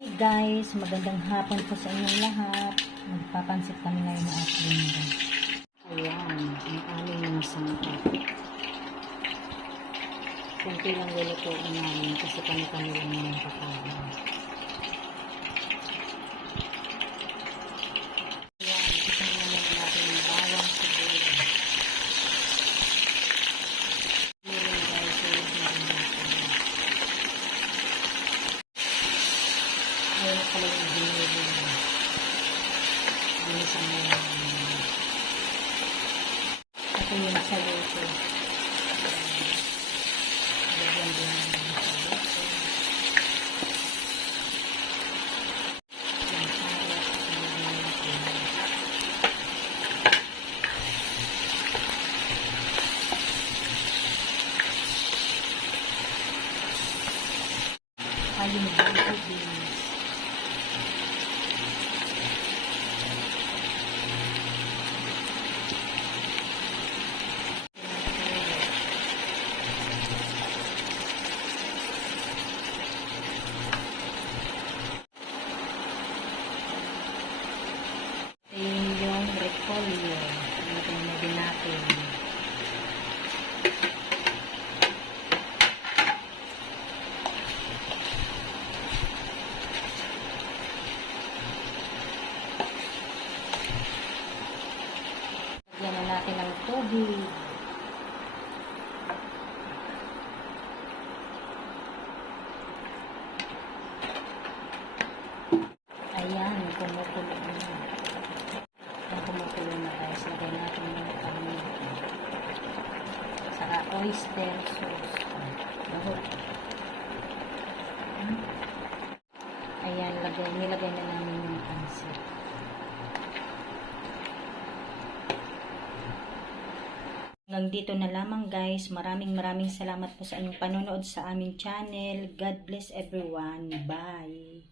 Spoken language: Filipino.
Hey guys, magandang hapon po sa inyong lahat. Magpapansit kami ngayon ng ating ayan, ang aming sangka. Kunti lang lulutuin namin kasi kami lang yung kakain. Ayan, isang naman natin yung bawang sibuyas. Meron guys, ayun pala yung binili niya. Binisan mo yung ito yung saluto. Lagyan din yung saluto. Yung carrot. Ayun yung beans. Yung repolyo. Ilagay na din natin. Lagyan na natin ng tubig. Ayan, kumukulo na. Kumukulo na guys. Lagyan natin yung kanin. Saka oyster sauce. Ayan, nilagay na namin yung pansit. Hanggang dito na lamang guys. Maraming salamat po sa inyong panonood sa aming channel. God bless everyone. Bye!